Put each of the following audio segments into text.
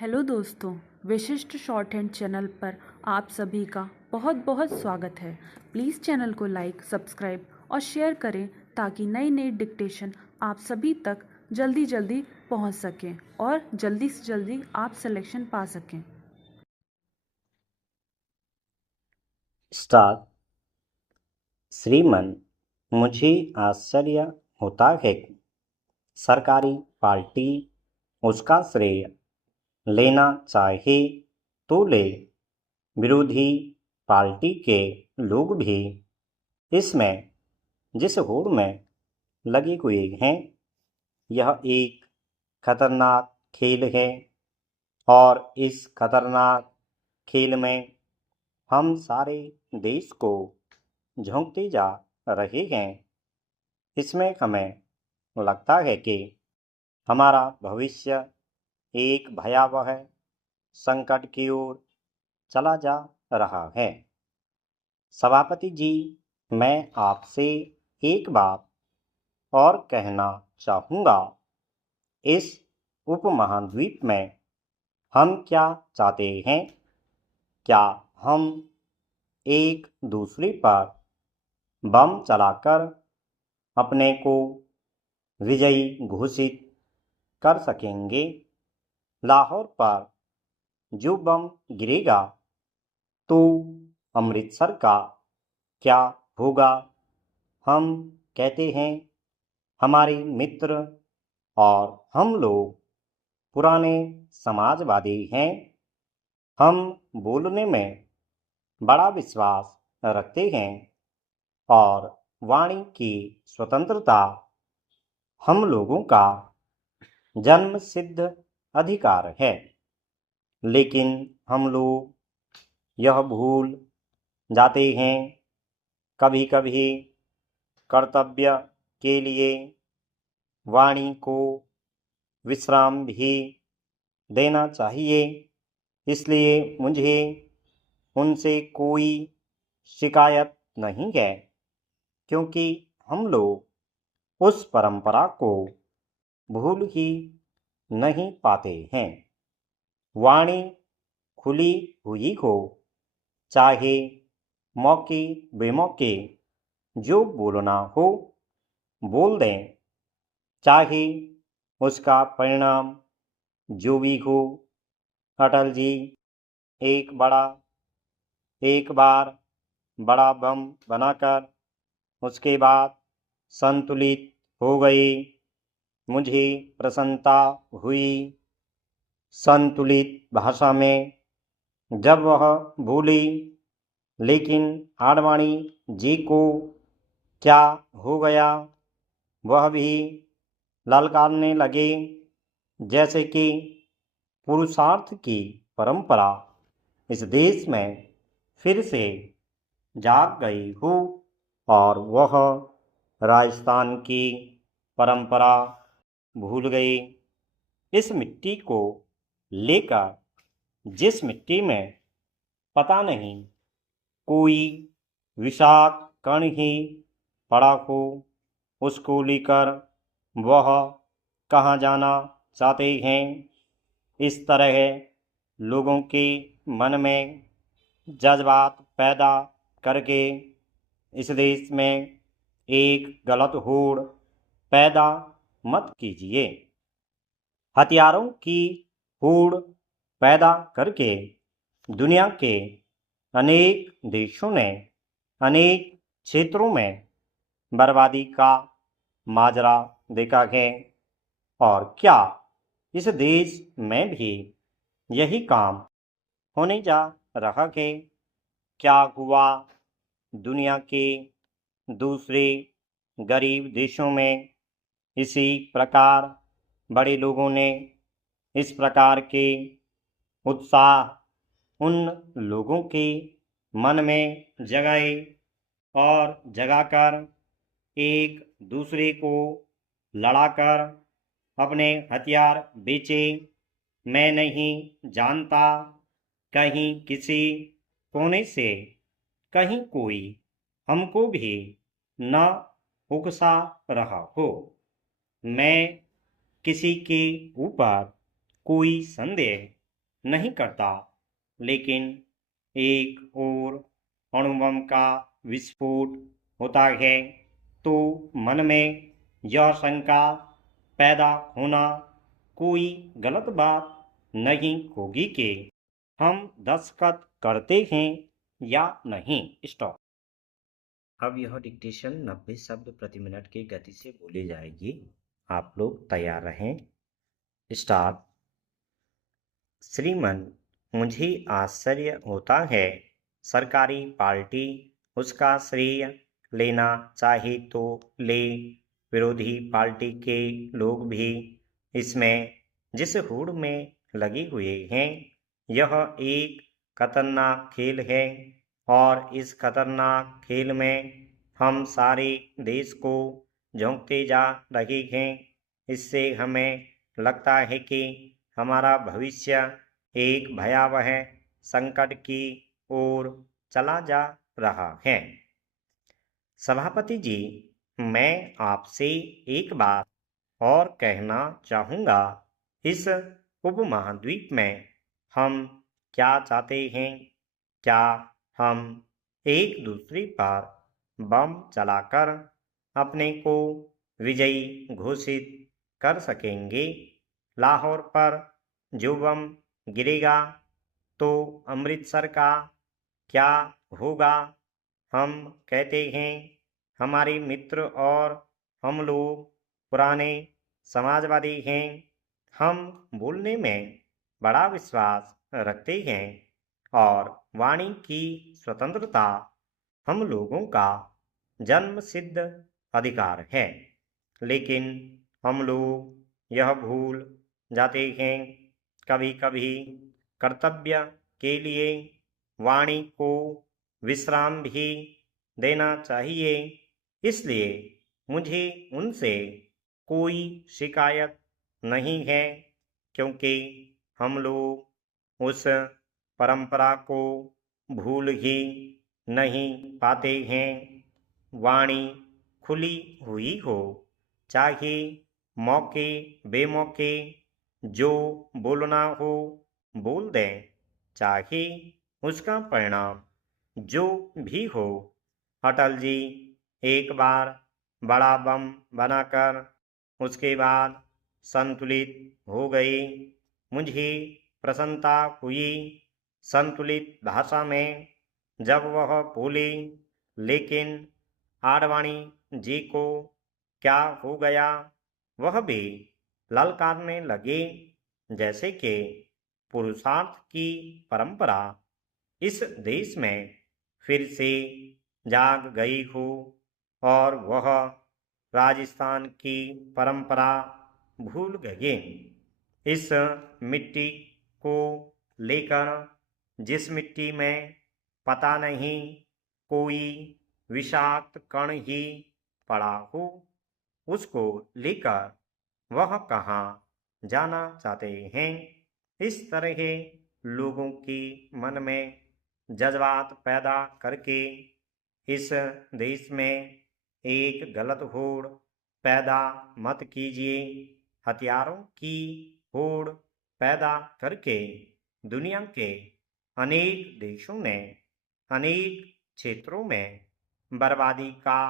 Hello दोस्तों, विशिष्ट short hand channel पर आप सभी का बहुत बहुत स्वागत है। प्लीज़ चैनल को लाइक, सब्सक्राइब और शेयर करें ताकि नई नई डिक्टेशन आप सभी तक जल्दी जल्दी पहुंच सकें और जल्दी से जल्दी आप सिलेक्शन पा सकें। स्टार श्रीमान, मुझे आश्चर्य होता है कि सरकारी पार्टी उसका श्रेय लेना चाहे तो ले, विरोधी पार्टी के लोग भी इसमें जिस होड़ में लगे हुए हैं, यह एक खतरनाक खेल है और इस खतरनाक खेल में हम सारे देश को झोंकते जा रहे हैं। इसमें हमें लगता है कि हमारा भविष्य एक भयावह संकट की ओर चला जा रहा है। सभापति जी, मैं आपसे एक बात और कहना चाहूँगा। इस उपमहाद्वीप में हम क्या चाहते हैं? क्या हम एक दूसरे पर बम चलाकर अपने को विजयी घोषित कर सकेंगे? लाहौर पर जो बम गिरेगा तो अमृतसर का क्या होगा? हम कहते हैं हमारे मित्र और हम लोग पुराने समाजवादी हैं। हम बोलने में बड़ा विश्वास रखते हैं और वाणी की स्वतंत्रता हम लोगों का जन्म सिद्ध अधिकार है। लेकिन हम लोग यह भूल जाते हैं कभी कभी कर्तव्य के लिए वाणी को विश्राम भी देना चाहिए। इसलिए मुझे उनसे कोई शिकायत नहीं है, क्योंकि हम लोग उस परंपरा को भूल ही नहीं पाते हैं। वाणी खुली हुई हो, चाहे मौके बेमौके जो बोलना हो बोल दें, चाहे उसका परिणाम जो भी हो। अटल जी एक बार बड़ा बम बनाकर उसके बाद संतुलित हो गए। मुझे प्रसन्नता हुई संतुलित भाषा में जब वह बोली। लेकिन आडवाणी जी को क्या हो गया? वह भी ललकारने लगे जैसे कि पुरुषार्थ की परंपरा इस देश में फिर से जाग गई हो और वह राजस्थान की परंपरा भूल गई। इस मिट्टी को लेकर, जिस मिट्टी में पता नहीं कोई विषाक्त कण ही पड़ा हो, उसको लेकर वह कहाँ जाना चाहते हैं। इस तरह लोगों के मन में जज्बात पैदा करके इस देश में एक गलत होड़ पैदा मत कीजिए। हथियारों की होड़ पैदा करके दुनिया के अनेक देशों ने अनेक क्षेत्रों में बर्बादी का माजरा देखा है। और क्या इस देश में भी यही काम होने जा रहा है? क्या हुआ दुनिया के दूसरे गरीब देशों में? इसी प्रकार बड़े लोगों ने इस प्रकार के उत्साह उन लोगों के मन में जगाए और जगाकर एक दूसरे को लड़ाकर अपने हथियार बेचे। मैं नहीं जानता, कहीं किसी कोने से कहीं कोई हमको भी न उकसा रहा हो। मैं किसी के ऊपर कोई संदेह नहीं करता, लेकिन एक और अणुबम का विस्फोट होता है तो मन में यह शंका पैदा होना कोई गलत बात नहीं होगी कि हम दस्तखत करते हैं या नहीं। स्टॉप। अब यह डिक्टेशन 90 शब्द प्रति मिनट की गति से बोली जाएगी। आप लोग तैयार रहें। स्टार्ट। श्रीमान, मुझे आश्चर्य होता है, सरकारी पार्टी उसका श्रेय लेना चाहे तो ले, विरोधी पार्टी के लोग भी इसमें जिस होड़ में लगे हुए हैं। यह एक खतरनाक खेल है और इस खतरनाक खेल में हम सारे देश को झोंकते जा रहे हैं। इससे हमें लगता है कि हमारा भविष्य एक भयावह संकट की ओर चला जा रहा है। सभापति जी, मैं आपसे एक बात और कहना चाहूँगा। इस उपमहाद्वीप में हम क्या चाहते हैं? क्या हम एक दूसरे पर बम चलाकर अपने को विजयी घोषित कर सकेंगे? लाहौर पर जो बम गिरेगा तो अमृतसर का क्या होगा? हम कहते हैं हमारे मित्र और हम लोग पुराने समाजवादी हैं। हम बोलने में बड़ा विश्वास रखते हैं और वाणी की स्वतंत्रता हम लोगों का जन्मसिद्ध अधिकार है। लेकिन हम लोग यह भूल जाते हैं, कभी कभी कर्तव्य के लिए वाणी को विश्राम भी देना चाहिए। इसलिए मुझे उनसे कोई शिकायत नहीं है, क्योंकि हम लोग उस परंपरा को भूल ही नहीं पाते हैं। वाणी खुली हुई हो, चाहे मौके बेमौके जो बोलना हो बोल दें, चाहे उसका परिणाम जो भी हो। अटल जी एक बार बड़ा बम बनाकर उसके बाद संतुलित हो गए। मुझे प्रसन्नता हुई संतुलित भाषा में जब वह बोले, लेकिन आडवाणी जी को क्या हो गया? वह भी ललकारने लगे, जैसे कि पुरुषार्थ की परंपरा इस देश में फिर से जाग गई हो और वह राजस्थान की परंपरा भूल गए। इस मिट्टी को लेकर, जिस मिट्टी में पता नहीं कोई विषाक्त कण ही पड़ा हो, उसको लेकर वह कहाँ जाना चाहते हैं? इस तरह के लोगों के मन में जज्बात पैदा करके इस देश में एक गलत होड़ पैदा मत कीजिए। हथियारों की होड़ पैदा करके दुनिया के अनेक देशों ने अनेक क्षेत्रों में बर्बादी का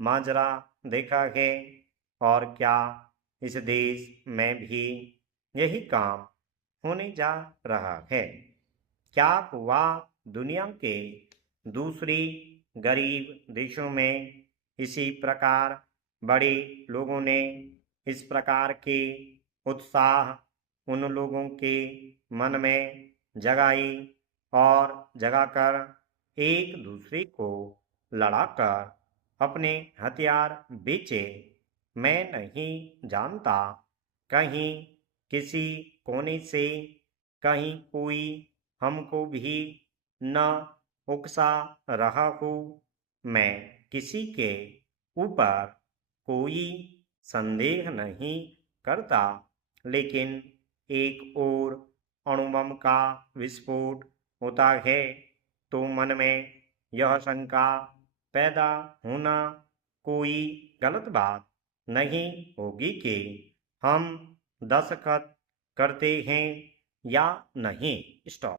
माजरा देखा है, और क्या इस देश में भी यही काम होने जा रहा है? क्या हुआ दुनिया के दूसरी गरीब देशों में इसी प्रकार बड़े लोगों ने इस प्रकार के उत्साह उन लोगों के मन में जगाई और जगाकर एक दूसरे को लड़ाकर अपने हथियार बेचे? मैं नहीं जानता, कहीं किसी कोने से कहीं कोई हमको भी न उकसा रहा हो। मैं किसी के ऊपर कोई संदेह नहीं करता, लेकिन एक और अणुबम का विस्फोट होता है तो मन में यह शंका पैदा होना कोई गलत बात नहीं होगी कि हम दस्तखत करते हैं या नहीं? स्टॉप।